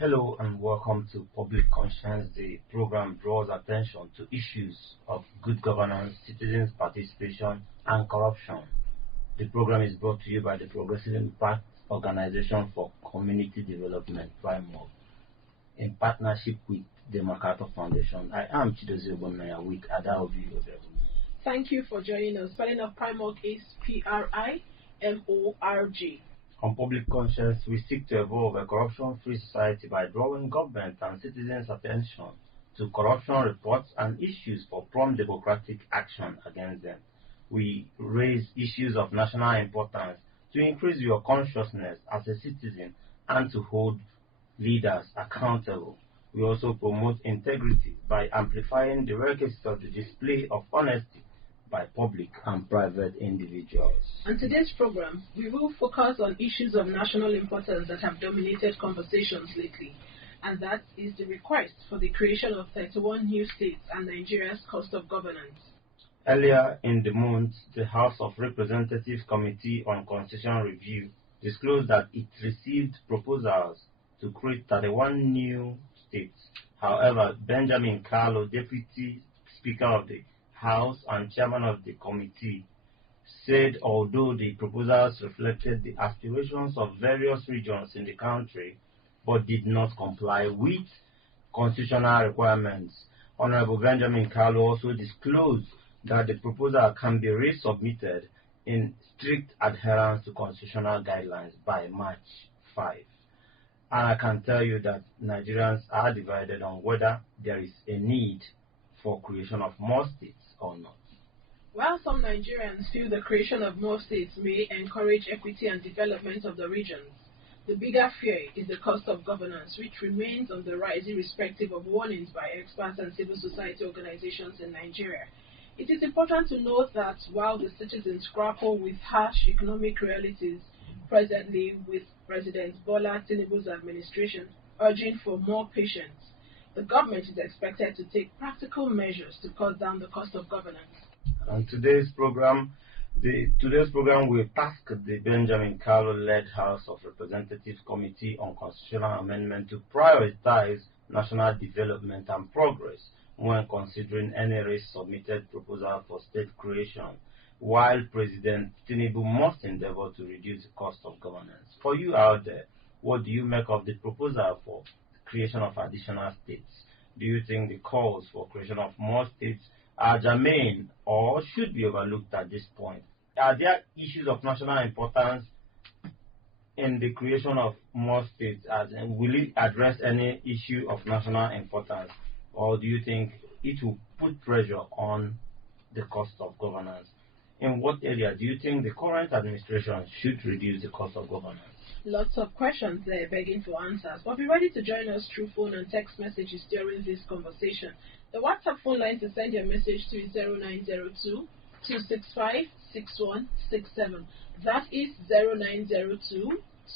Hello and welcome to Public Conscience. The program draws attention to issues of good governance, citizens' participation, and corruption. The program is brought to you by the Progressive Impact Organization for Community Development, PRIMORG, in partnership with the MacArthur Foundation. I am Chidozie Ogbonnaya with Ada Obi. Thank you for joining us. Spelling of PRIMORG is PRIMORG. On Public Conscience, we seek to evolve a corruption-free society by drawing government and citizens' attention to corruption reports and issues for prompt democratic action against them. We raise issues of national importance to increase your consciousness as a citizen and to hold leaders accountable. We also promote integrity by amplifying the records of the display of honesty by public and private individuals. On today's program, we will focus on issues of national importance that have dominated conversations lately, and that is the request for the creation of 31 new states and Nigeria's cost of governance. Earlier in the month, the House of Representatives Committee on Constitutional Review disclosed that it received proposals to create 31 new states. However, Benjamin Carlo, Deputy Speaker of the House and Chairman of the committee, said although the proposals reflected the aspirations of various regions in the country but did not comply with constitutional requirements, Honorable Benjamin Carlo also disclosed that the proposal can be resubmitted in strict adherence to constitutional guidelines by March 5. And I can tell you that Nigerians are divided on whether there is a need for creation of more states or not. While some Nigerians feel the creation of more states may encourage equity and development of the regions, the bigger fear is the cost of governance, which remains on the rise irrespective of warnings by experts and civil society organizations in Nigeria. It is important to note that while the citizens grapple with harsh economic realities presently, with President Bola Tinubu's administration urging for more patience, the government is expected to take practical measures to cut down the cost of governance. On today's program, will task the Benjamin Carlo-led House of Representatives Committee on Constitutional Amendment to prioritize national development and progress when considering any race-submitted proposal for state creation, while President Tinubu must endeavor to reduce the cost of governance. For you out there, what do you make of the proposal for creation of additional states? Do you think the calls for creation of more states are germane or should be overlooked at this point? Are there issues of national importance in the creation of more states, and will it address any issue of national importance, or do you think it will put pressure on the cost of governance? In what area do you think the current administration should reduce the cost of governance? Lots of questions there begging for answers, but be ready to join us through phone and text messages during this conversation. The WhatsApp phone line to send your message to is 0902 265 6167. That is 0902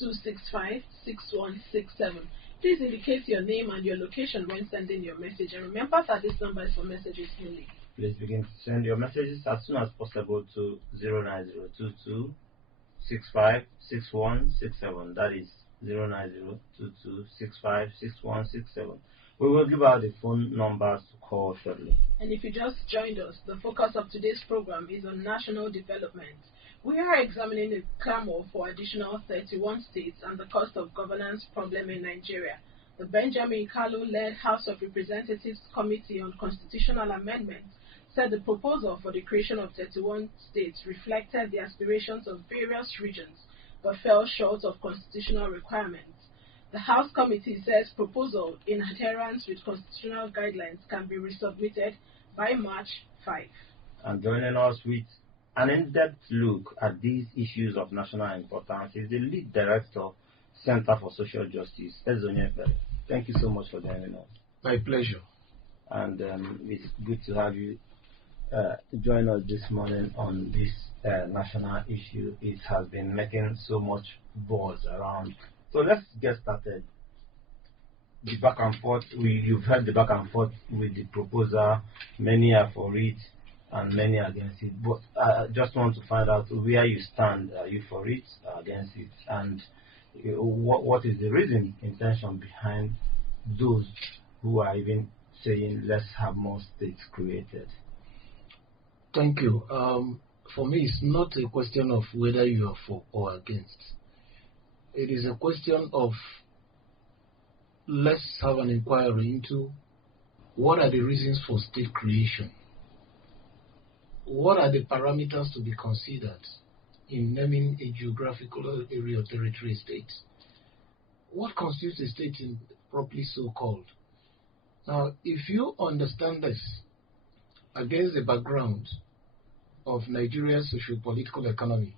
265 6167. Please indicate your name and your location when sending your message, and remember that this number is for messages only. Please begin to send your messages as soon as possible to 09022 65 6167. That is 09022 65 6167. We will give out the phone numbers to call shortly. And if you just joined us, the focus of today's program is on national development. We are examining the clamor for additional 31 states and the cost of governance problem in Nigeria. The Benjamin Carlo-led House of Representatives Committee on Constitutional Amendment said the proposal for the creation of 31 states reflected the aspirations of various regions but fell short of constitutional requirements. The House Committee says proposal in adherence with constitutional guidelines can be resubmitted by March 5. And joining us with an in-depth look at these issues of national importance is the lead director, Center for Social Justice, Ezonie Efere. Thank you so much for joining us. My pleasure. And it's good to have you join us this morning on this national issue. It has been making so much buzz around. So let's get started. The back and forth, you've heard the back and forth with the proposal. Many are for it and many are against it. But I just want to find out where you stand. Are you for it or against it? And what is the reason, intention behind those who are even saying let's have more states created? Thank you. For me, it's not a question of whether you are for or against. It is a question of let's have an inquiry into what are the reasons for state creation. What are the parameters to be considered in naming a geographical area or territory state? What constitutes a state in properly so called? Now, if you understand this against the background of Nigeria's socio-political economy,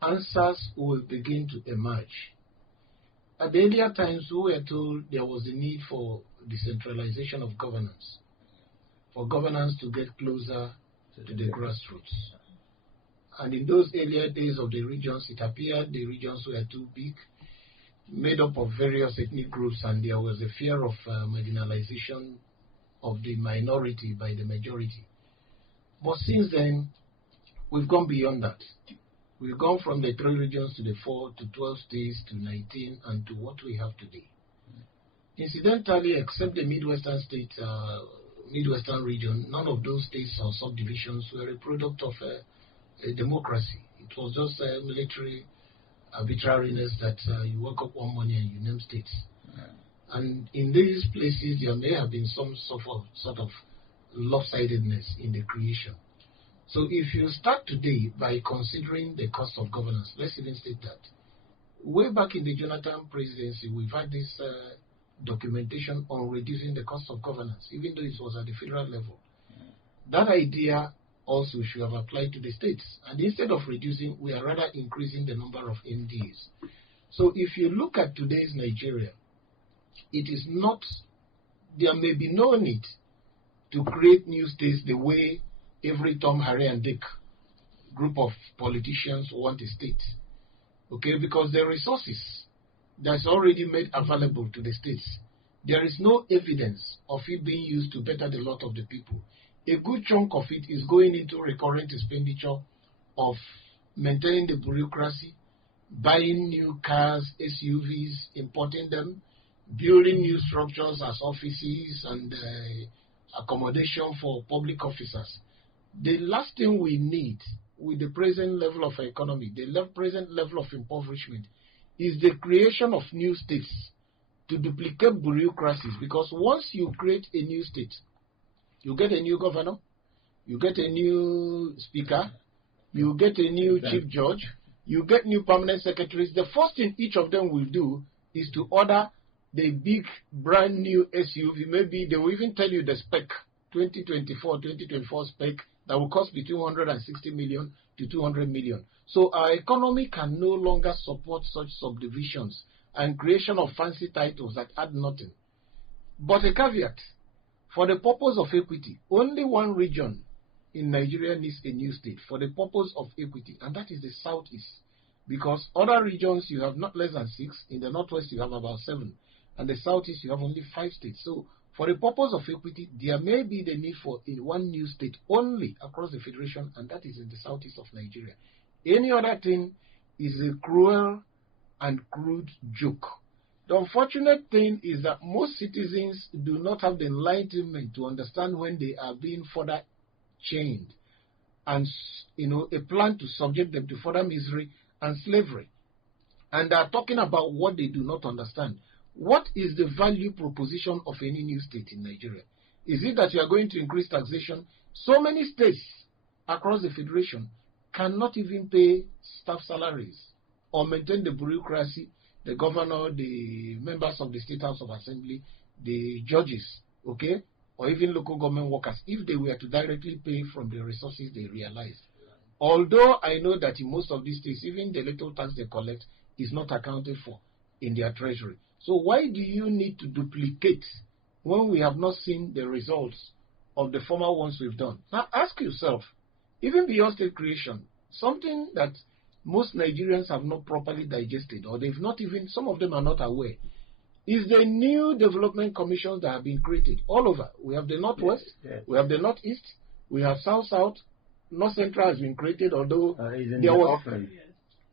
answers will begin to emerge. At the earlier times, we were told there was a need for decentralization of governance, for governance to get closer to the grassroots. And in those earlier days of the regions, it appeared the regions were too big, made up of various ethnic groups, and there was a fear of marginalization of the minority by the majority. But since then, we've gone beyond that. We've gone from the 3 regions to the 4 to 12 states to 19 and to what we have today. Incidentally, except the Midwestern states, Midwestern region, none of those states or subdivisions were a product of a democracy. It was just a military arbitrariness that you woke up one morning and you name states. And in these places, there may have been some sort of lopsidedness in the creation. So if you start today by considering the cost of governance, let's even state that. Way back in the Jonathan presidency, we've had this documentation on reducing the cost of governance, even though it was at the federal level. That idea also should have applied to the states. And instead of reducing, we are rather increasing the number of MDs. So if you look at today's Nigeria, it is not, there may be no need to create new states the way every Tom, Harry, and Dick group of politicians want a state. Okay, because the resources that's already made available to the states, there is no evidence of it being used to better the lot of the people. A good chunk of it is going into recurrent expenditure of maintaining the bureaucracy, buying new cars, SUVs, importing them, building new structures as offices and accommodation for public officers. The last thing we need with the present level of economy, the present level of impoverishment, is the creation of new states to duplicate bureaucracies. Because once you create a new state, you get a new governor, you get a new speaker, you get a new chief judge, you get new permanent secretaries. The first thing each of them will do is to order the big brand new SUV. Maybe they will even tell you the spec, 2024 spec, that will cost between 160 million to 200 million. So our economy can no longer support such subdivisions and creation of fancy titles that add nothing. But a caveat, for the purpose of equity, only one region in Nigeria needs a new state for the purpose of equity, and that is the Southeast. Because other regions, you have not less than 6. In the Northwest, you have about 7. And the Southeast, you have only 5 states. So for the purpose of equity, there may be the need for one new state only across the Federation, and that is in the Southeast of Nigeria. Any other thing is a cruel and crude joke. The unfortunate thing is that most citizens do not have the enlightenment to understand when they are being further chained and, a plan to subject them to further misery and slavery. And they are talking about what they do not understand. What is the value proposition of any new state in Nigeria? Is it that you are going to increase taxation? So many states across the Federation cannot even pay staff salaries or maintain the bureaucracy, the governor, the members of the State House of Assembly, the judges, okay, or even local government workers, if they were to directly pay from the resources they realize. Although I know that in most of these states, even the little tax they collect is not accounted for in their treasury. So why do you need to duplicate when we have not seen the results of the former ones we've done? Now ask yourself, even beyond state creation, something that most Nigerians have not properly digested, or they've not even, some of them are not aware, is the new development commissions that have been created all over. We have the Northwest, we have the Northeast, we have South-South, North Central has been created, although there was...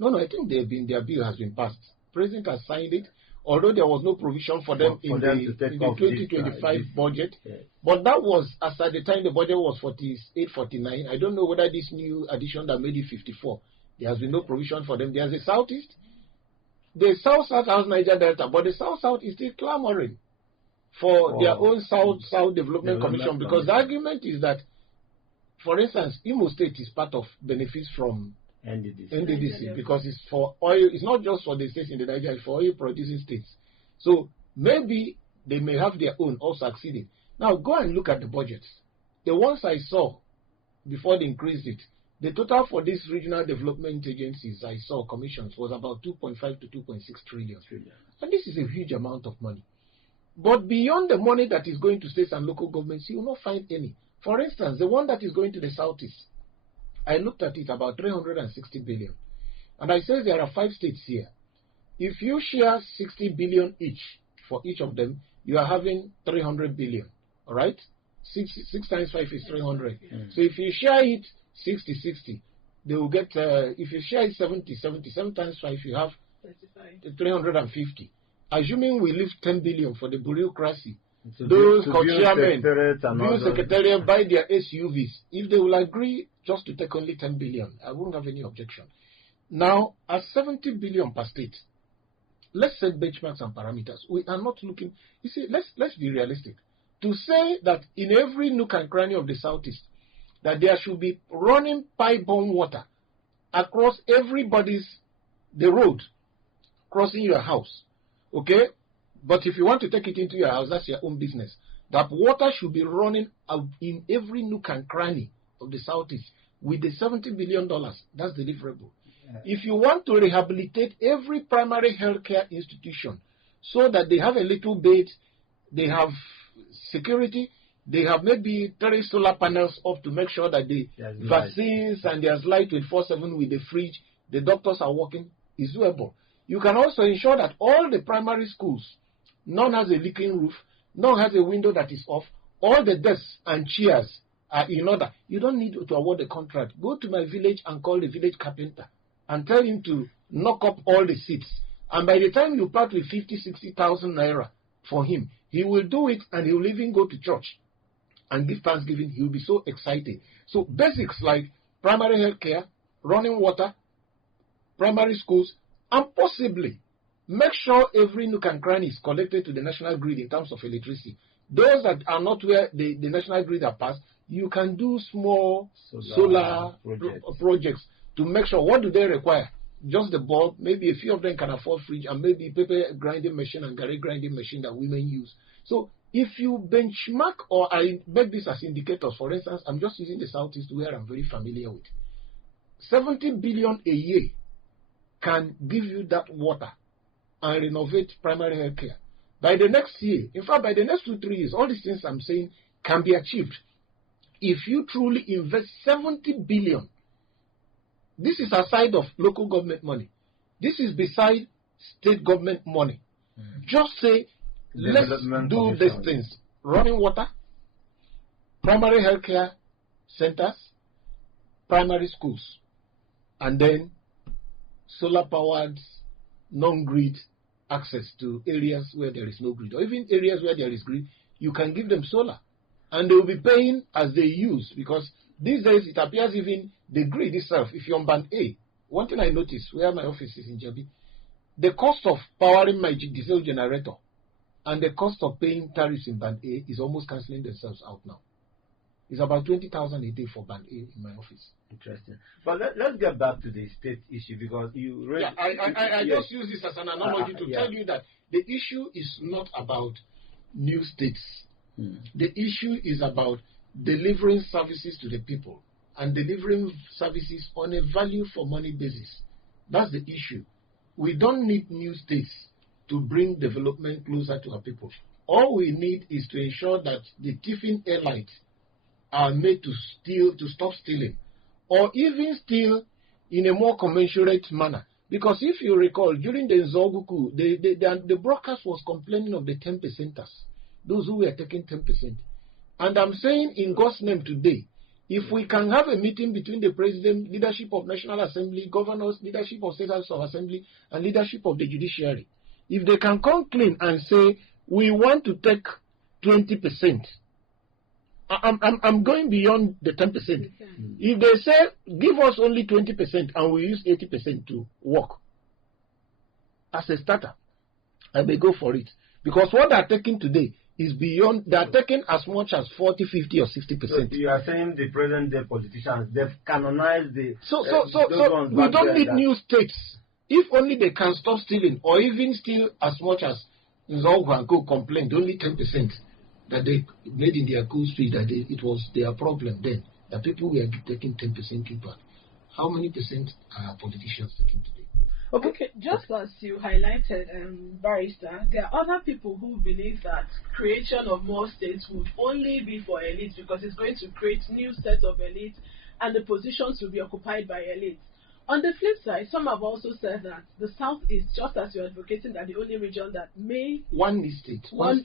No, I think their bill has been passed. President has signed it, although there was no provision for them in the 2025 budget. Yes. But that was, as at the time the budget was 48, 49. I don't know whether this new addition that made it 54, there has been no provision for them. There's a Southeast, the South-South has Niger Delta, but the South-South is still clamoring for their own South Development Commission, because the argument is that, for instance, Imo State is part of benefits from NDDC because it's for oil. It's not just for the states in the Niger, it's for oil producing states. So maybe they may have their own also succeeding. Now go and look at the budgets. The ones I saw before they increased it, the total for these regional development agencies I saw commissions was about 2.5 to 2.6 trillion. And this is a huge amount of money. But beyond the money that is going to states and local governments, you will not find any. For instance, the one that is going to the Southeast, I looked at it about 360 billion. And I said there are 5 states here. If you share 60 billion each for each of them, you are having 300 billion. All right? 6 times 5 is 300. So if you share it 60, they will get, if you share it 70, 7 times 5, you have 350. Assuming we leave 10 billion for the bureaucracy, those co-chairmen, bureau secretariat buy their SUVs. If they will agree just to take only 10 billion, I won't have any objection. Now, at 70 billion per state, let's set benchmarks and parameters. We are not looking, you see, let's be realistic. To say that in every nook and cranny of the Southeast, that there should be running pipe-borne water across the road, crossing your house, okay? But if you want to take it into your house, that's your own business. That water should be running out in every nook and cranny of the Southeast with the $70 billion. That's deliverable. Yeah. If you want to rehabilitate every primary healthcare institution so that they have a little bit, they have security, they have maybe 3 solar panels up to make sure that the vaccines and there's light 24/7 with the fridge, the doctors are working, is doable. You can also ensure that all the primary schools, none has a leaking roof, none has a window that is off, all the desks and chairs are in order. You don't need to award the contract. Go to my village and call the village carpenter and tell him to knock up all the seats. And by the time you part with 50, 60,000 naira for him, he will do it and he will even go to church and give thanksgiving. He will be so excited. So basics like primary health care, running water, primary schools, and possibly make sure every nook and cranny is connected to the national grid in terms of electricity. Those that are not where the national grid are passed, you can do small solar projects to make sure. What do they require? Just the bulb. Maybe a few of them can afford fridge and maybe paper grinding machine and garri grinding machine that women use. So if you benchmark, or I make this as indicators, for instance, I'm just using the Southeast where I'm very familiar with. 70 billion a year can give you that water and renovate primary health care. By the next year, in fact, by the next 2-3 years, all these things I'm saying can be achieved if you truly invest 70 billion. This is aside of local government money. This is beside state government money. Just say, let's do these things. Running water, primary health care centers, primary schools, and then solar-powered, non-grid access to areas where there is no grid, or even areas where there is grid, you can give them solar. And they will be paying as they use, because these days it appears even the grid itself, if you're on band A, one thing I noticed where my office is in Jabi, the cost of powering my diesel generator and the cost of paying tariffs in band A is almost cancelling themselves out now. It's about 20,000 a day for band A in my office. Interesting. But let's get back to the state issue, because you raised... I just use this as an analogy to tell you that the issue is not about new states. The issue is about delivering services to the people and delivering services on a value for money basis. That's the issue. We don't need new states to bring development closer to our people. All we need is to ensure that the thieving elites are made to stop stealing, or even steal in a more commensurate manner. Because if you recall, during the Nzogu coup, the broadcast was complaining of the 10%ers, those who were taking 10%. And I'm saying in God's name today, If we can have a meeting between the president, leadership of National Assembly, governors, leadership of State House of Assembly, and leadership of the judiciary, if they can come clean and say, we want to take 20%, I'm going beyond the 10%. If they say, give us only 20% and we use 80% to work, as a starter, I may go for it. Because what they are taking today is beyond, they are taking as much as 40, 50, or 60%. So you are saying the present-day politicians, they've canonized the... So we don't need new states. If only they can stop stealing, or even steal as much as Nzogwanko complained, only 10%. That they made in their cool street, that it was their problem then, that people were taking 10% kickback. How many percent are politicians taking today? Okay, just as you highlighted, Barrister, there are other people who believe that creation of more states would only be for elites because it's going to create new sets of elites and the positions will be occupied by elites. On the flip side, some have also said that the South is, just as you're advocating, that the only region that may... One state. One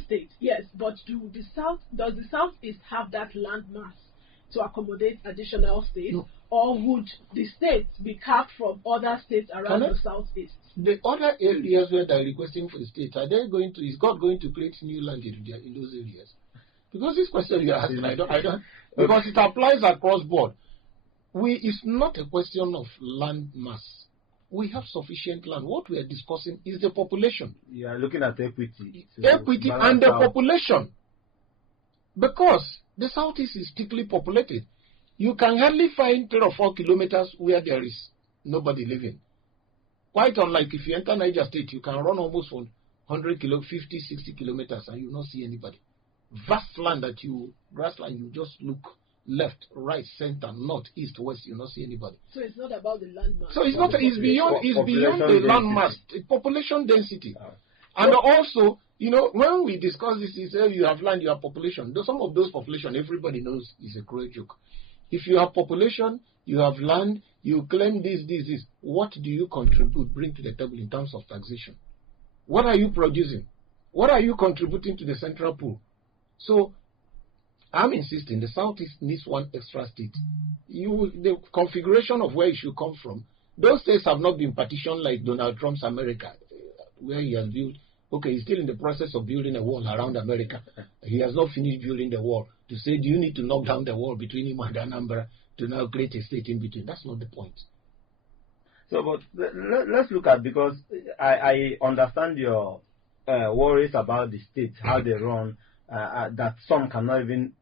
state, yes. But does the Southeast have that land mass to accommodate additional states? No. Or would the states be carved from other states around the Southeast? The other areas where they're requesting for the states, are they going to, is God going to create new land in those areas? Because this question you're asking, I don't, because it applies across board. It's not a question of land mass. We have sufficient land. What we are discussing is the population. You are looking at equity. Equity and the population. Because the Southeast is thickly populated. You can hardly find 3 or 4 kilometers where there is nobody living. Quite unlike if you enter Niger State, you can run almost 100 50, 60 kilometers and you will not see anybody. Vast land that grassland, you just look left, right, center, north, east, west, you not see anybody. So it's not about the land mass. So it's not. It's beyond the land mass, population density, and also, when we discuss this, you say you have land, you have population. Some of those population, everybody knows is a cruel joke. If you have population, you have land, you claim this. What do you bring to the table in terms of taxation? What are you producing? What are you contributing to the central pool? So, I'm insisting the Southeast needs one extra state. The configuration of where it should come from, those states have not been partitioned like Donald Trump's America, where he has built. Okay, he's still in the process of building a wall around America. He has not finished building the wall. To say, do you need to knock down the wall between him and Anambra to now create a state in between? That's not the point. So, but let's look at, because I understand your worries about the states, how they run, that some cannot even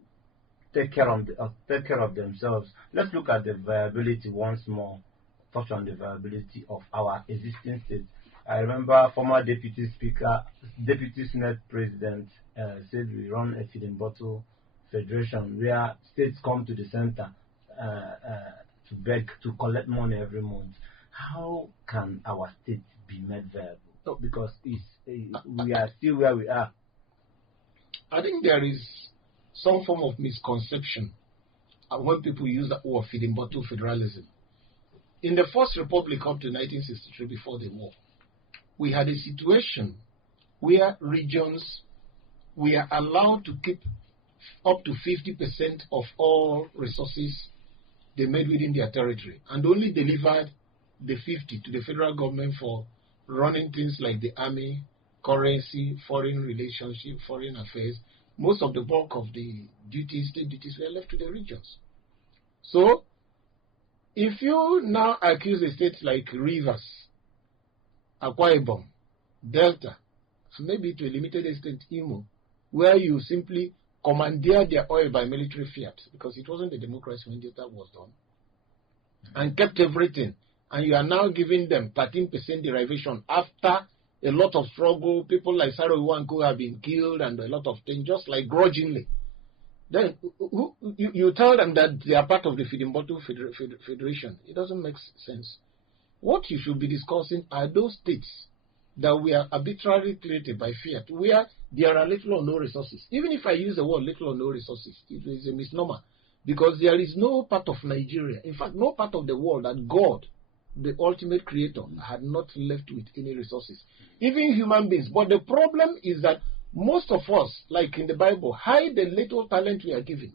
take care of themselves. Let's look at the viability once more. Touch on the viability of our existing states. I remember former Deputy Senate President said we run a feeding bottle federation where states come to the center to beg to collect money every month. How can our state be made viable? Because we are still where we are. I think there is some form of misconception when people use the word feeding bottle federalism. In the First Republic up to 1963, before the war, we had a situation where regions were allowed to keep up to 50% of all resources they made within their territory, and only delivered the 50 to the federal government for running things like the army, currency, foreign relationship, foreign affairs. Most of the bulk of the duties, state duties, were left to the regions. So, if you now accuse a state like Rivers, Akwa Ibom, Delta, and maybe to a limited extent Imo, where you simply commandeered their oil by military fiat, because it wasn't a democracy when Delta was done, and kept everything, and you are now giving them 13% derivation after a lot of struggle. People like Sarah Iwanko have been killed and a lot of things, just like grudgingly. Then you tell them that they are part of the Feeding Bottle Federation. It doesn't make sense. What you should be discussing are those states that were arbitrarily created by fiat, where there are little or no resources. Even if I use the word little or no resources, it is a misnomer, because there is no part of Nigeria, in fact, no part of the world that God, the ultimate creator, had not left with any resources, even human beings. But the problem is that most of us, like in the Bible, hide the little talent we are given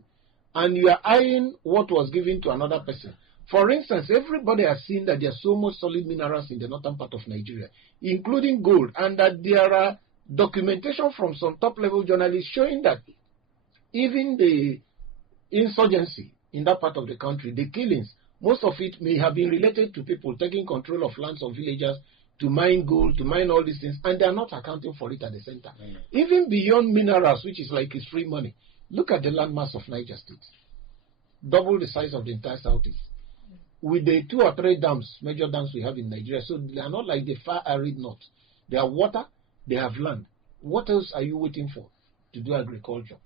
and you are eyeing what was given to another person. For instance, everybody has seen that there are so much solid minerals in the northern part of Nigeria, including gold, and that there are documentation from some top-level journalists showing that even the insurgency in that part of the country, the killings, most of it may have been related to people taking control of lands of villagers to mine gold, to mine all these things, and they are not accounting for it at the center. Even beyond minerals, which is like it's free money, look at the landmass of Niger State. Double the size of the entire southeast. With the 2 or 3 dams, major dams we have in Nigeria, so they are not like the far arid north. They have water, they have land. What else are you waiting for to do agriculture?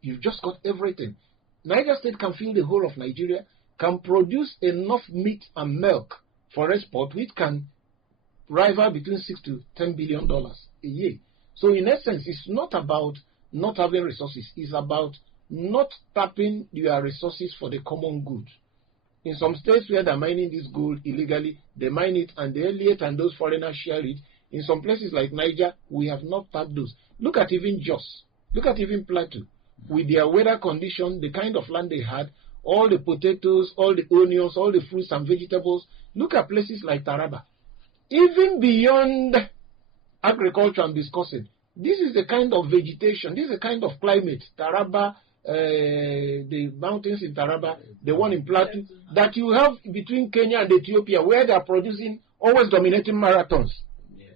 You've just got everything. Niger State can fill the whole of Nigeria, can produce enough meat and milk for export, which can rival between $6 to $10 billion a year. So in essence, it's not about not having resources. It's about not tapping your resources for the common good. In some states where they're mining this gold illegally, they mine it and the elite and those foreigners share it. In some places like Niger, we have not tapped those. Look at even Jos. Look at even Plateau. With their weather condition, the kind of land they had, all the potatoes, all the onions, all the fruits and vegetables. Look at places like Taraba. Even beyond agriculture I'm discussing, this is the kind of vegetation, this is the kind of climate, Taraba, the mountains in Taraba, the one in Plateau, that you have between Kenya and Ethiopia, where they are producing, always dominating marathons. Yes.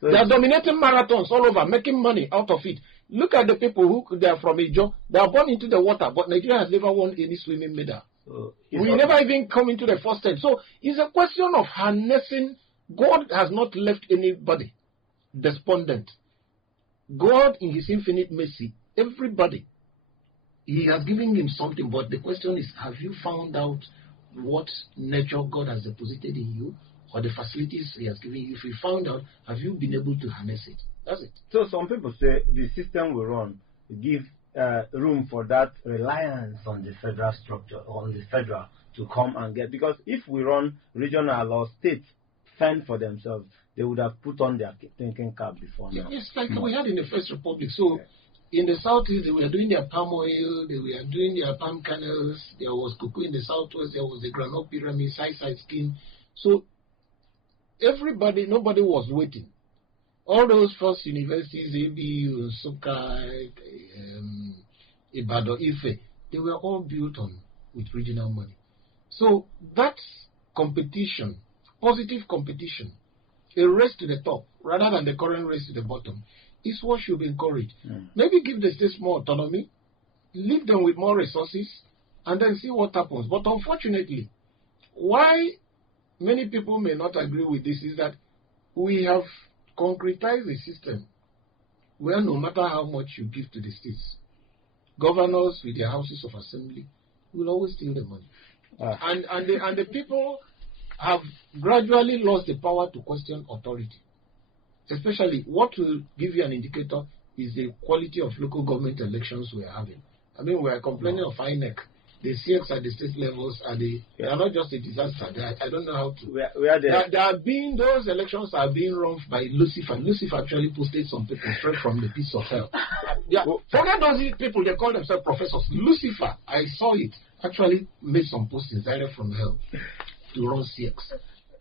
So they are dominating marathons all over, making money out of it. Look at the people who they are from Ijo, they are born into the water, but Nigeria has never won any swimming medal. So we never even come into the first step. So it's a question of harnessing. God has not left anybody despondent. God, in His infinite mercy, everybody, He has given him something, but the question is, have you found out what nature God has deposited in you, or the facilities He has given you? If you found out, have you been able to harness it? That's it. So some people say the system we run give room for that reliance on the federal structure, on the federal to come and get, because if we run regional or state fend for themselves, they would have put on their thinking cap before now. It's like we had in the First Republic. So in the southeast, they were doing their palm oil, they were doing their palm kernels, there was cocoa in the southwest, there was the granite pyramid, side skin. So nobody was waiting. All those first universities, ABU, Sukai, Ibadan, Ife, they were all built with regional money. So that's competition, positive competition, a race to the top rather than the current race to the bottom, is what should be encouraged. Maybe give the states more autonomy, leave them with more resources, and then see what happens. But unfortunately, why many people may not agree with this is that we have concretized a system where no matter how much you give to the states, governors with their houses of assembly will always steal the money. And the people have gradually lost the power to question authority. Especially, what will give you an indicator is the quality of local government elections we are having. I mean, we are complaining of INEC. The CX at the state levels they are not just a disaster. I don't know how to. Those elections are being run by Lucifer. Lucifer actually posted some people straight from the pits of hell. Forget those people, they call themselves professors. Lucifer, I saw it, actually made some postings direct from hell to run CX.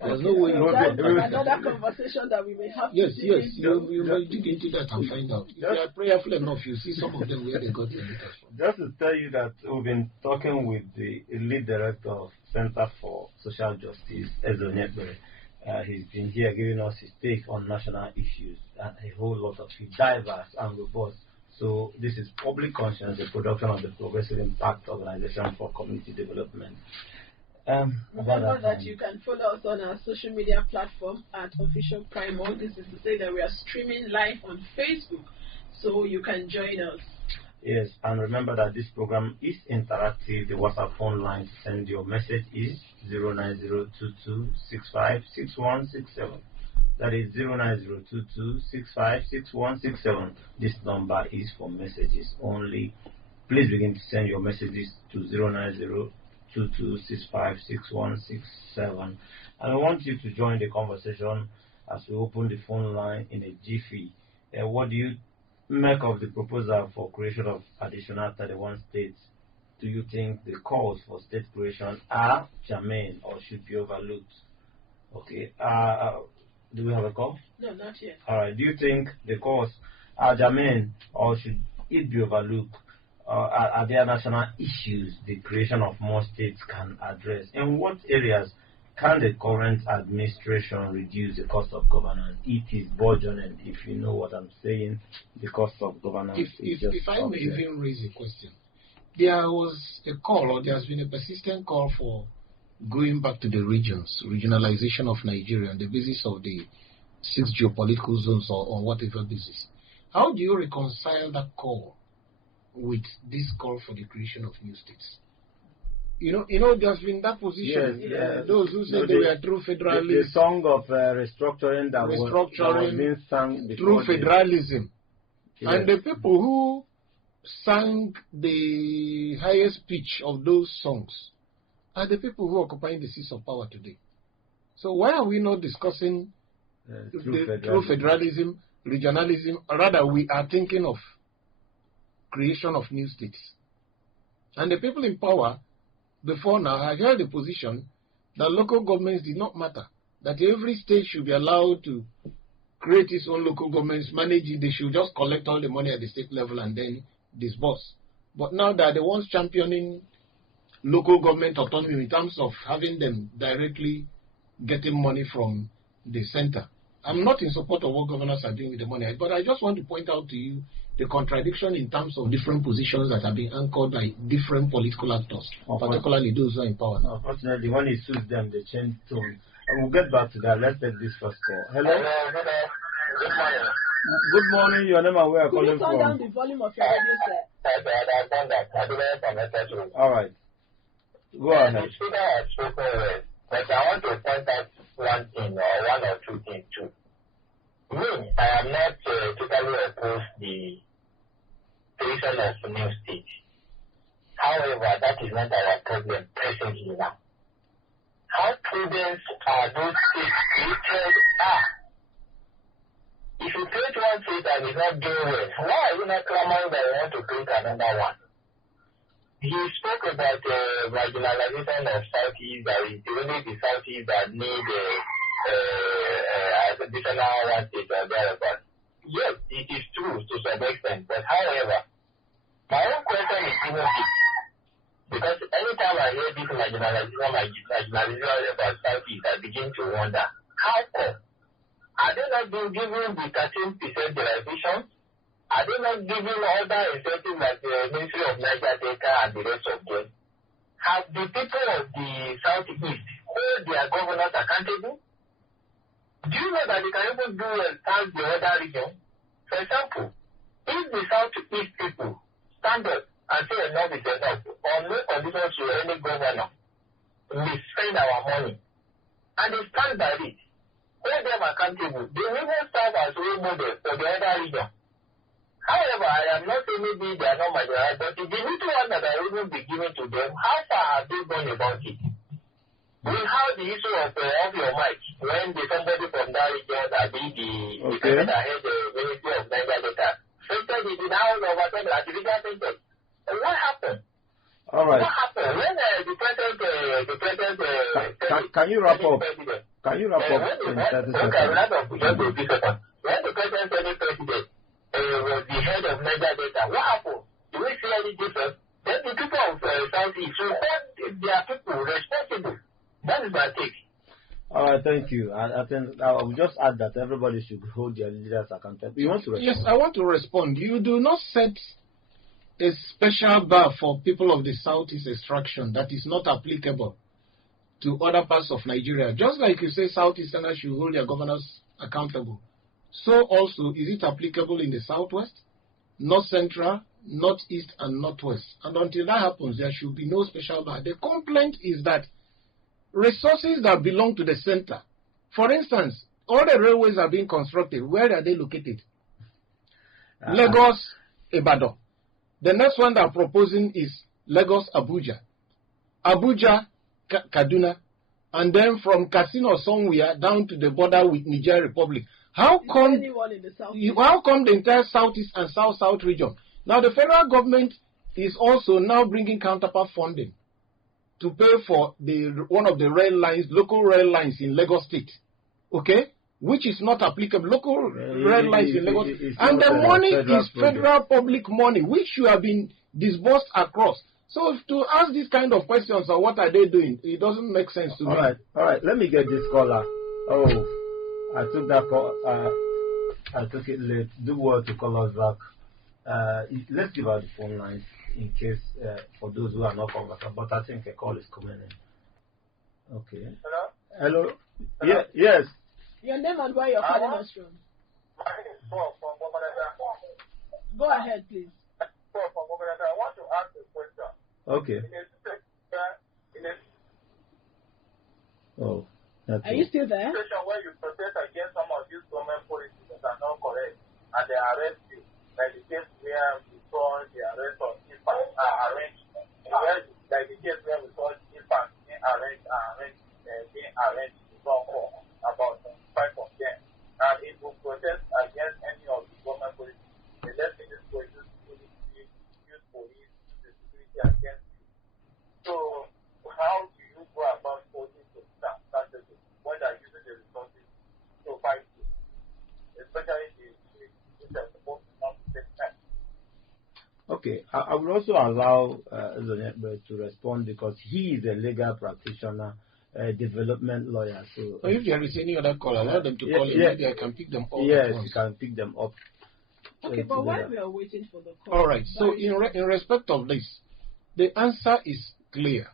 There's no way you that's another conversation that we may have. Yes. You will dig into that and find out. If you are prayerful enough, you see some of them where they got their letters from. Just to tell you that we've been talking with the lead director of Center for Social Justice, Ezo Nyekbere. He's been here giving us his take on national issues, and a whole lot of it, diverse and robust. So this is Public Conscience, the production of the Progressive Impact Organization for Community Development. Remember that you can follow us on our social media platform at Official PRIMORG. This is to say that we are streaming live on Facebook, so you can join us. Yes, and remember that this program is interactive. The WhatsApp phone line to send your message is 09022656167. That is 09022656167. This number is for messages only. Please begin to send your messages to 09022656167. And I want you to join the conversation as we open the phone line in a jiffy. What do you make of the proposal for creation of additional 31 states do you think the calls for state creation are germane or should be overlooked? Okay. Do we have a call? No, not yet. All right. Do you think the calls are germane or should it be overlooked? Are there national issues the creation of more states can address? In what areas can the current administration reduce the cost of governance? It is burgeoning, if you know what I'm saying. The cost of governance. If I may even raise a question, there was a call, or there has been a persistent call for going back to the regions, regionalization of Nigeria on the basis of the 6 geopolitical zones or on whatever basis. How do you reconcile that call with this call for the creation of new states? You know, there's been that position. Yes. Those who say they were true federalists. The song of restructuring that was being sung before. True federalism. Yes. And the people who sang the highest pitch of those songs are the people who are occupying the seats of power today. So why are we not discussing true federalism, regionalism? Rather, we are thinking of creation of new states. And the people in power before now have held the position that local governments did not matter, that every state should be allowed to create its own local governments, manage it, they should just collect all the money at the state level and then disburse. But now they are the ones championing local government autonomy in terms of having them directly getting money from the center. I'm not in support of what governors are doing with the money, but I just want to point out to you the contradiction in terms of different positions that are being anchored by different political actors, particularly those who are in power. Unfortunately, when it suits them, they change tone. We'll get back to that. Let's take this first call. Hello? Good morning. Good morning. Your name and where you're calling from? Turn down the volume of your radio set. All right. Go ahead. The speaker has spoken well, but I want to point out one thing or one or two things too. Me, I am not totally opposed the creation of new states. However, that is not our problem presently now. How prudent are those states created? If you create one state and it's not doing well, why are you not clamoring that you want to create another one? He spoke about marginalization of Southeast, that it's only the Southeast that need additional one state or thereabouts. Yes, it is true to some extent, but however, my own question is even this. Because anytime I hear this marginalization about Southeast, I begin to wonder, how come? Are they not being given the 13% derivation? Are they not giving other incentives like the Ministry of Niger Delta and the rest of them? Have the people of the Southeast hold their governors accountable? Do you know that they can even do and thank the other region? For example, if the Southeast people stand up and say enough is enough, on no conditions to any governor, we spend our money, and they stand by it, hold them accountable, they will even serve as role model for the other region. However, I am not saying maybe they are not marginalized, but the little one that I will be given to them, how far have they gone about it? We have the issue of your mic when somebody from that region that be the person that had the Ministry of Niger Delta stated it in our overtime at the regional center. What happened? All right. What happened when the president can you wrap up? Can you wrap up in 30 seconds? Okay, I will wrap up just a few seconds. When the president was the head of Niger Delta, what happened? Do we see any difference? Then the people of Southeast should hold their people responsible. That is my take. All right, thank you. I think I will just add that everybody should hold their leaders accountable. You want to respond? Yes, I want to respond. You do not set a special bar for people of the Southeast extraction that is not applicable to other parts of Nigeria. Just like you say Southeasterners should hold their governors accountable, so also is it applicable in the Southwest, North Central, Northeast, and Northwest. And until that happens, there should be no special bar. The complaint is that resources that belong to the center, for instance, all the railways are being constructed. Where are they located? Lagos, Ibadan. The next one they're proposing is Lagos, Abuja. Abuja, Kaduna. And then from Katsina somewhere down to the border with Niger Republic. How come the entire Southeast and South-South region? Now the federal government is also now bringing counterpart funding to pay for one of the rail lines, local rail lines in Lagos State, okay, which is not applicable. Local rail lines in Lagos, and the money is federal public money, which should have been disbursed across. So to ask these kind of questions or what are they doing, it doesn't make sense to me. All right. Let me get this caller. Oh, I took that call. I took it late. Do well to call us back. Let's give out the phone lines in case for those who are not conversant. But I think a call is coming in. Okay. Hello. Yeah. Yes. Your name and where you're calling us from. Go ahead, please. I want to ask a question. Okay. Oh. Are you still there? Where you protest against some of these government policies that are not correct and they arrest you, like the case where we saw the arrest of infants arranged, like the case where we saw infants being arranged to talk about 5 of them. And it will protest against any of the government policies. Let's say this police use police, use the security against you. So how do you go about holding to strategy when they're using the resources to fight you? Especially if they're supposed to not take time. Okay, I will also allow Zonetbe to respond because he is a legal practitioner, a development lawyer. So if there is any other call, allow them to call in. Maybe I can pick them up. Yes, you can pick them up. Okay, but while we are waiting for the call. All right, so in respect of this, the answer is clear.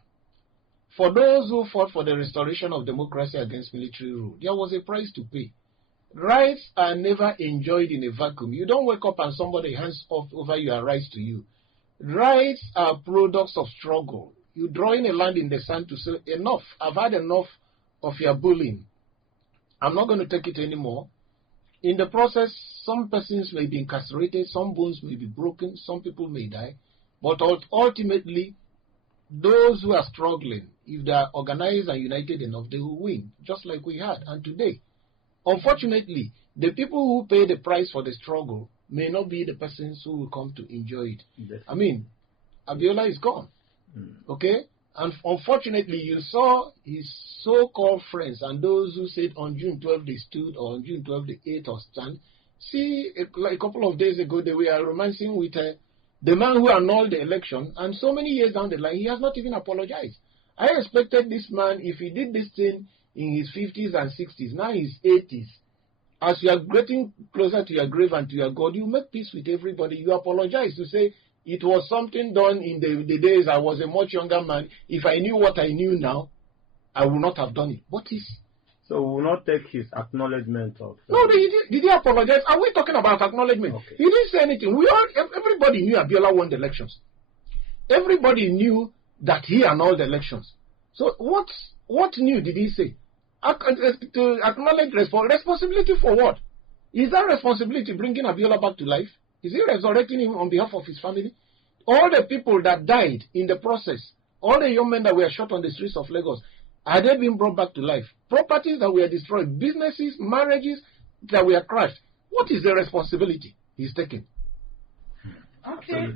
For those who fought for the restoration of democracy against military rule, there was a price to pay. Rights are never enjoyed in a vacuum. You don't wake up and somebody hands off over your rights to you. Rights are products of struggle. You drawing a line in the sand to say, enough, I've had enough of your bullying. I'm not going to take it anymore. In the process, some persons may be incarcerated, some bones may be broken, some people may die. But ultimately, those who are struggling, if they are organized and united enough, they will win, just like we had. And today, unfortunately, the people who pay the price for the struggle may not be the persons who will come to enjoy it. Yes. I mean, Abiola is gone. Okay? And unfortunately, you saw his so-called friends and those who said on June 12 they stood or on June 12 they ate or stand. See, like a couple of days ago, they were romancing with the man who annulled the election, and so many years down the line, he has not even apologized. I expected this man, if he did this thing in his 50s and 60s, now he's 80s. As you are getting closer to your grave and to your God, you make peace with everybody. You apologize to say, it was something done in the days I was a much younger man. If I knew what I knew now, I would not have done it. What is? So we will not take his acknowledgement of... No, did he apologize? Are we talking about acknowledgement? Okay. He didn't say anything. Everybody knew Abiola won the elections. Everybody knew that he annulled the elections. So what new did he say? To acknowledge responsibility for what? Is that responsibility bringing Abiola back to life? Is he resurrecting him on behalf of his family? All the people that died in the process, all the young men that were shot on the streets of Lagos, are they being brought back to life? Properties that were destroyed, businesses, marriages that were crushed. What is the responsibility he's taking? Okay,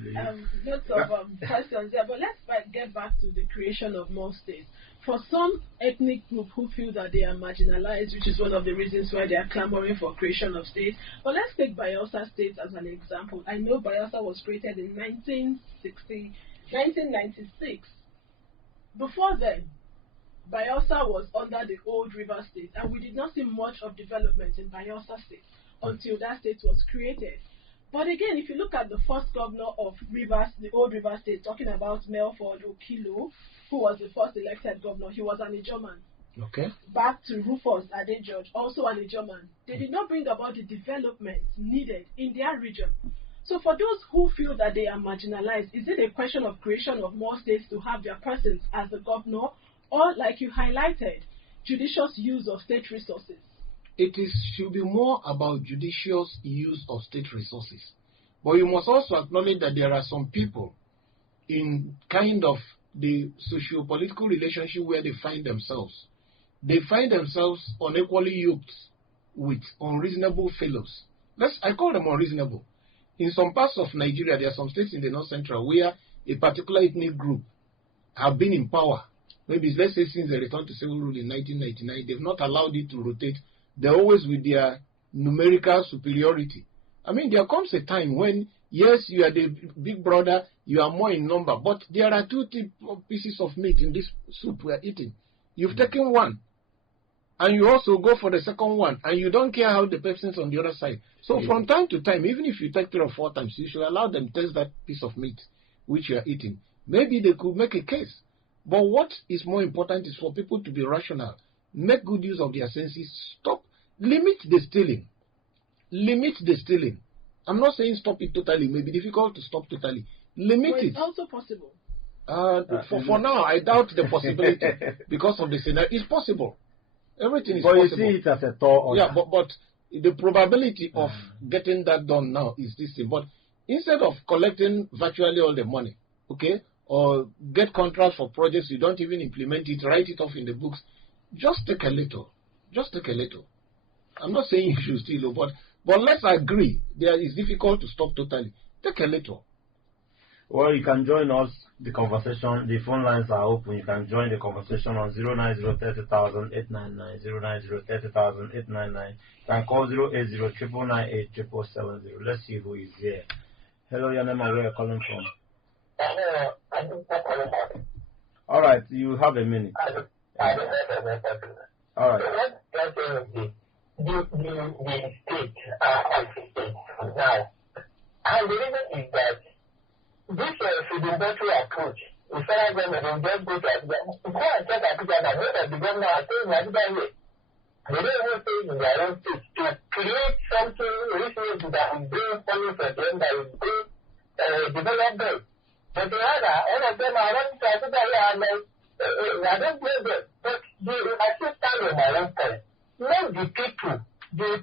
lots of questions there, but let's get back to the creation of more states. For some ethnic group who feel that they are marginalized, which is one of the reasons why they are clamoring for creation of states. But let's take Bayelsa State as an example. I know Bayelsa was created in 1996. Before then, Bayelsa was under the old River State, and we did not see much of development in Bayelsa State until that state was created. But again, if you look at the first governor of Rivers, the old River State, talking about Melford Okilo, who was the first elected governor, he was an Ijoman. Okay. Back to Rufus Adegeorge, also an Ijoman. They did not bring about the development needed in their region. So for those who feel that they are marginalized, is it a question of creation of more states to have their persons as the governor, or, like you highlighted, judicious use of state resources? Should be more about judicious use of state resources. But you must also acknowledge that there are some people in kind of the socio-political relationship where they find themselves. They find themselves unequally yoked with unreasonable fellows. I call them unreasonable. In some parts of Nigeria, there are some states in the north central where a particular ethnic group have been in power, maybe let's say since the return to civil rule in 1999, they've not allowed it to rotate. They're always with their numerical superiority. I mean, there comes a time when, yes, you are the big brother, you are more in number, but there are 2 pieces of meat in this soup we are eating. You've taken one, and you also go for the second one, and you don't care how the person's on the other side. So from time to time, even if you take 3 or 4 times, you should allow them to taste that piece of meat which you are eating. Maybe they could make a case. But what is more important is for people to be rational, make good use of their senses, limit the stealing. Limit the stealing. I'm not saying stop it totally. It may be difficult to stop totally. Limit it. It's also possible. For now, I doubt the possibility because of the scenario. It's possible. Everything is but possible. But you see it as a tall. Yeah, but the probability of getting that done now is this thing. But instead of collecting virtually all the money, okay, or get contracts for projects you don't even implement it, write it off in the books, just take a little. Just take a little. I'm not saying you should steal, but let's agree it's difficult to stop totally. Take a little. Well, you can join us, the conversation. The phone lines are open. You can join the conversation on 090-30,899, 090-30,899. You can call 080-998-777. Let's see who is here. Hello, your name and where you're calling from. All right, you have a minute. All right. The state now, and the reason is that this sedentary approach, the federal government will just go to Abuja. Go and check Abuja now. Most of the government are saying Abuja way. They don't even stay in their own state to create something reasonable that will bring money for them, that will bring development. But rather, all of them are running to Abuja and I don't blame them. But I still stand on my own point. Not the people of the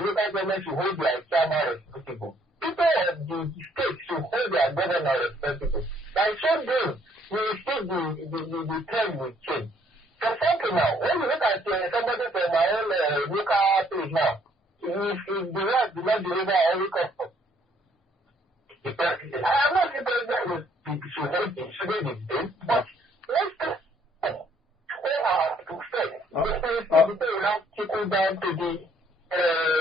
local government should hold their chairman responsible. People of the state should hold their governor responsible. By so doing, we will see the trend will change. For example now, when you look at somebody from my own local place now, if the work do not deliver every custom, I'm not saying president should hold the state, but let's go. Trickle down to the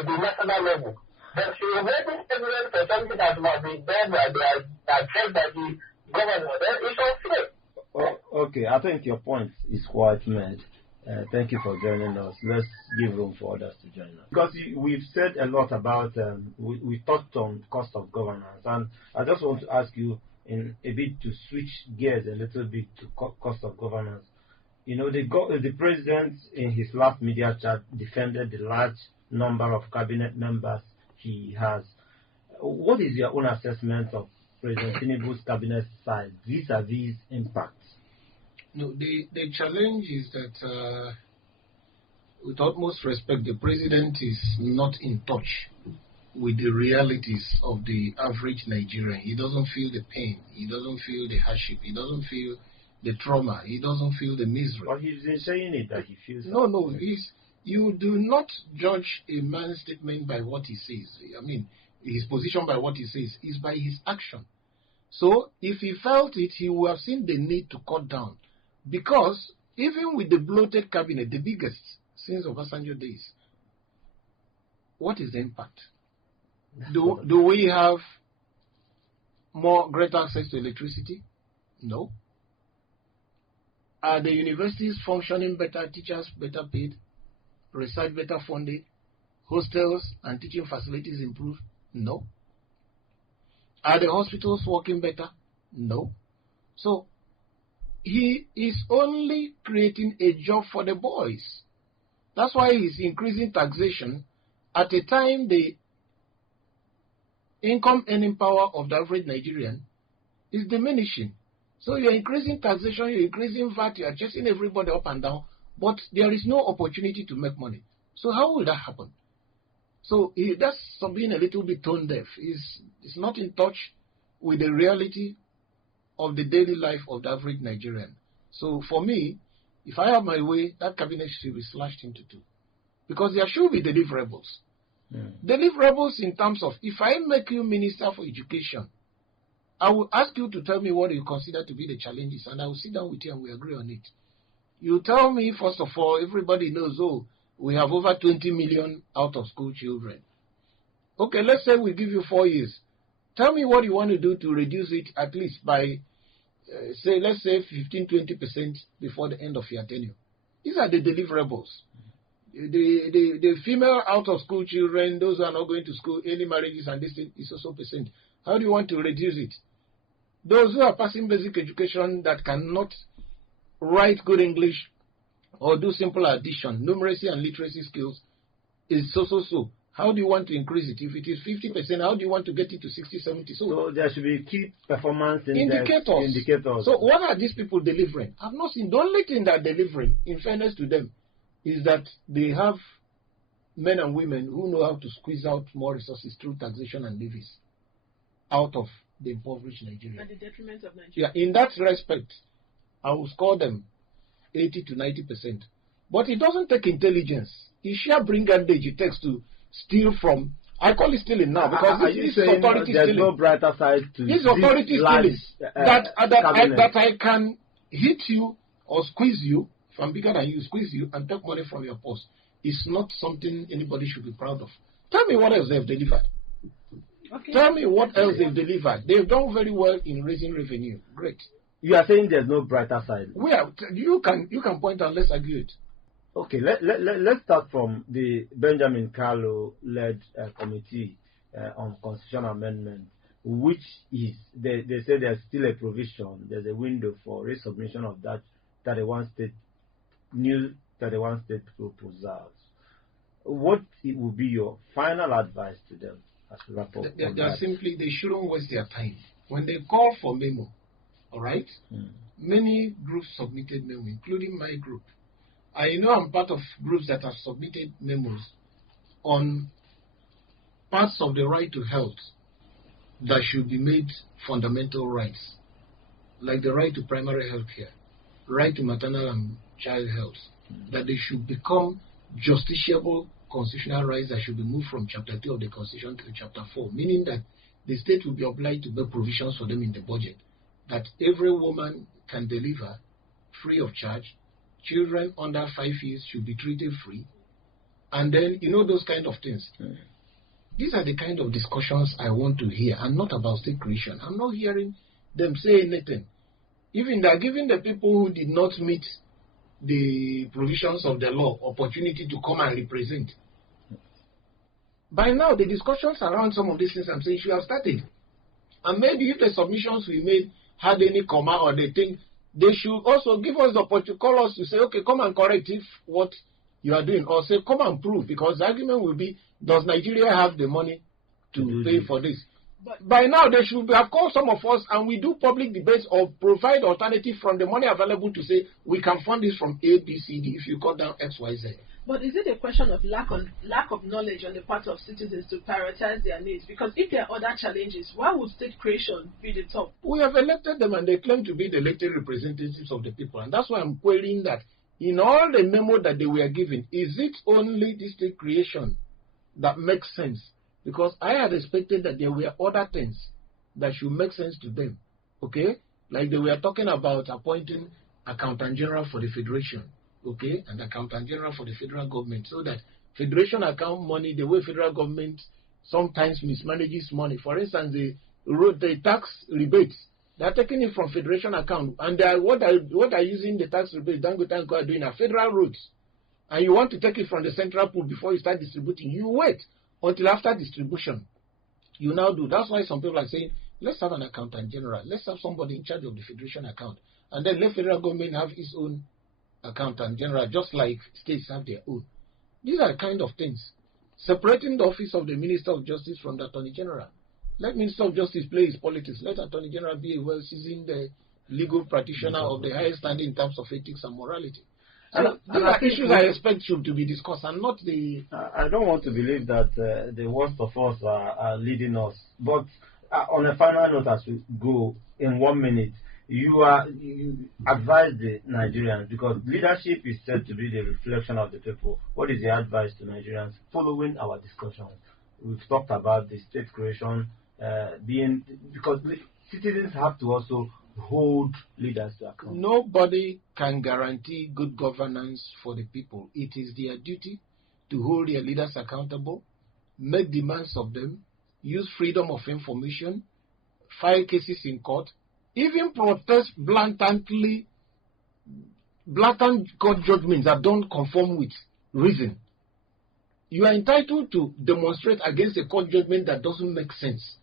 national level. But you already evidence for something that must be done by the addressed by the government. Then it's unfair. Okay, I think your point is quite made. Thank you for joining us. Let's give room for others to join us. Because we've said a lot about, we touched on cost of governance, and I just want to ask you in a bit to switch gears a little bit to cost of governance. You know, the president in his last media chat defended the large number of cabinet members he has. What is your own assessment of President Tinubu's cabinet size vis-a-vis impact? No, the challenge is that, with utmost respect, the president is not in touch with the realities of the average Nigerian. He doesn't feel the pain. He doesn't feel the hardship. He doesn't feel the trauma. He doesn't feel the misery. But he's been saying it that he feels. No. You do not judge a man's statement by what he says. I mean, his position by what he says is by his action. So, if he felt it, he would have seen the need to cut down. Because even with the bloated cabinet, the biggest since Obasanjo days, what is the impact? Do we have greater access to electricity? No. Are the universities functioning better, teachers better paid, research better funded, hostels and teaching facilities improved? No. Are the hospitals working better? No. So, he is only creating a job for the boys. That's why he's increasing taxation at a time the income earning power of the average Nigerian is diminishing. So you're increasing taxation, you're increasing VAT, you're chasing everybody up and down, but there is no opportunity to make money. So how will that happen? So that's being a little bit tone deaf. It's not in touch with the reality of the daily life of the average Nigerian. So for me, if I have my way, that cabinet should be slashed into two. Because there should be deliverables. Deliverables in terms of, if I make you Minister for Education, I will ask you to tell me what you consider to be the challenges, and I will sit down with you and we agree on it. You tell me, first of all, everybody knows, we have over 20 million out-of-school children. Okay, let's say we give you 4 years. Tell me what you want to do to reduce it at least by, let's say 15-20% before the end of your tenure. These are the deliverables. The female out-of-school children, those who are not going to school, early marriages and this thing is also percent. How do you want to reduce it? Those who are passing basic education that cannot write good English or do simple addition, numeracy and literacy skills is so. How do you want to increase it? If it is 50%, how do you want to get it to 60, 70? So there should be key performance indicators. So what are these people delivering? I've not seen. The only thing they're delivering, in fairness to them, is that they have men and women who know how to squeeze out more resources through taxation and levies out of the impoverished Nigeria. At the detriment of Nigeria. Yeah, in that respect, I will score them 80 to 90%. But it doesn't take intelligence. It's sheer brigandage it takes to steal from. I call it stealing now because this is authority stealing. No brighter side to this authority stealing. That I can hit you or squeeze you, if I'm bigger than you, squeeze you and take money from your purse. It's not something anybody should be proud of. Tell me what else they've delivered. Okay. Tell me what else they've delivered. They've done very well in raising revenue. Great. You are saying there's no brighter side. Well, you can point out. Let's argue it. Okay, let's start from the Benjamin Carlo-led committee on constitutional amendment, which is, they say there's still a provision, there's a window for resubmission of that 31 state proposals. What will be your final advice to them as a wrap up? They shouldn't waste their time. When they call for memo, all right, many groups submitted memo, including my group. I know I'm part of groups that have submitted memos on parts of the right to health that should be made fundamental rights, like the right to primary health care, right to maternal and child health, that they should become justiciable constitutional rights that should be moved from Chapter 2 of the Constitution to Chapter 4, meaning that the state will be obliged to make provisions for them in the budget, that every woman can deliver free of charge. Children under 5 years should be treated free. And then, those kind of things. These are the kind of discussions I want to hear, and not about state creation. I'm not hearing them say anything. Even they're giving the people who did not meet the provisions of the law opportunity to come and represent. By now, the discussions around some of these things I'm saying should have started. And maybe if the submissions we made had any comma or they think, they should also give us the opportunity to call us to say, okay, come and correct if what you are doing, or say, come and prove, because the argument will be, does Nigeria have the money to pay for this? But by now, they should have called some of us, and we do public debates or provide alternative from the money available to say, we can fund this from A, B, C, D, if you cut down X, Y, Z. But is it a question of lack of knowledge on the part of citizens to prioritize their needs? Because if there are other challenges, why would state creation be the top? We have elected them and they claim to be the elected representatives of the people. And that's why I'm querying that in all the memo that they were given, is it only the state creation that makes sense? Because I had expected that there were other things that should make sense to them. Okay? Like they were talking about appointing Accountant General for the Federation. Okay, and Accountant General for the federal government, so that federation account money, the way federal government sometimes mismanages money. For instance, the tax rebates, they are taking it from federation account, and what are using the tax rebates, Dangote and Co are doing are federal roads, and you want to take it from the central pool before you start distributing. You wait until after distribution. You now do. That's why some people are saying, let's have an Accountant General, let's have somebody in charge of the federation account, and then let federal government have its own Accountant General, just like states have their own. These are the kind of things. Separating the office of the Minister of Justice from the Attorney General. Let Minister of Justice play his politics. Let Attorney General be a well-seasoned legal practitioner of the highest standing in terms of ethics and morality. So these are issues I expect should to be discussed, and not the... I don't want to believe that the worst of us are leading us. But on a final note, as we go in 1 minute, you advise the Nigerians, because leadership is said to be the reflection of the people. What is your advice to Nigerians following our discussion? We've talked about the state creation because citizens have to also hold leaders to account. Nobody can guarantee good governance for the people. It is their duty to hold their leaders accountable, make demands of them, use freedom of information, file cases in court, even protest blatant court judgments that don't conform with reason. You are entitled to demonstrate against a court judgment that doesn't make sense,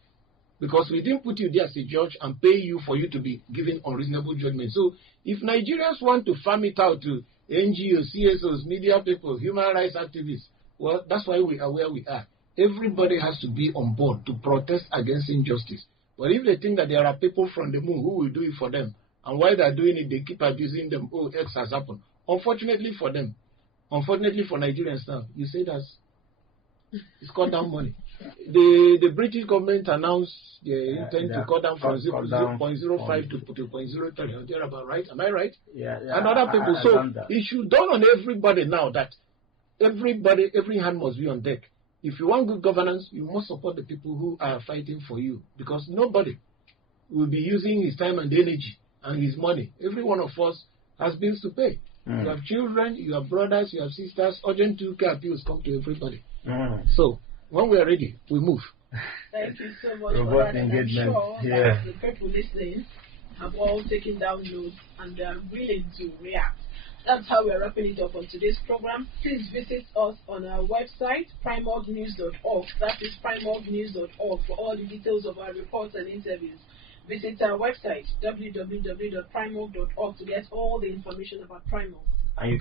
because we didn't put you there as a judge and pay you for you to be given unreasonable judgment. So if Nigerians want to farm it out to NGOs, CSOs, media people, human rights activists, well, that's why we are where we are. Everybody has to be on board to protest against injustice. But if they think that there are people from the moon who will do it for them, and while they're doing it, they keep abusing them, oh, X has happened. Unfortunately for them, unfortunately for Nigerians now, you say that it's cut down money. The British government announced they intend to cut down from 0.05 to 0.03, thereabout, right? Am I right? Yeah. And other people. So it should dawn on everybody now that every hand must be on deck. If you want good governance, you must support the people who are fighting for you, because nobody will be using his time and energy and his money. Every one of us has bills to pay. You have children, you have brothers, you have sisters. Urgent 2K appeals come to everybody. So when we are ready, we move. Thank you so much for that. And I'm sure that the people listening have all taken down notes and they are willing to react. That's how we're wrapping it up on today's program. Please visit us on our website, PRIMORGnews.org. That is PRIMORGnews.org for all the details of our reports and interviews. Visit our website, www.primorg.org, to get all the information about PRIMORG. And you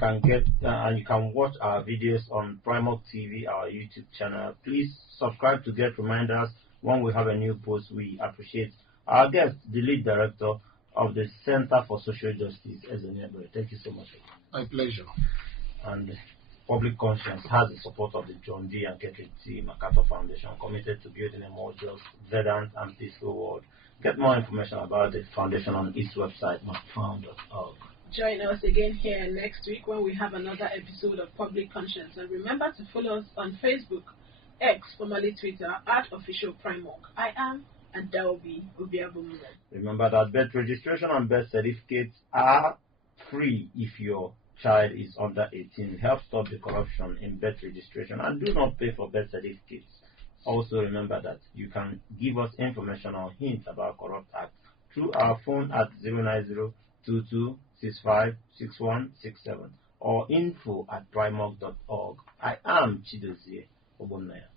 can watch our videos on PRIMORG TV, our YouTube channel. Please subscribe to get reminders when we have a new post. We appreciate our guest, the lead director of the Center for Social Justice, Ezeniebre. Thank you so much. My pleasure. And Public Conscience has the support of the John D. and Catherine T. MacArthur Foundation, committed to building a more just, verdant, and peaceful world. Get more information about the foundation on its website, macfound.org. Join us again here next week when we have another episode of Public Conscience. And remember to follow us on Facebook, X, formerly Twitter, @OfficialPrimorg. I am, and that will be Obiabumura. Remember that birth registration and birth certificates are free if your child is under 18. Help stop the corruption in birth registration, and do not pay for birth certificates. Also remember that you can give us information or hints about corrupt acts through our phone at 09022656167 or info@primorg.org. I am Chidozie Ogbonnaya.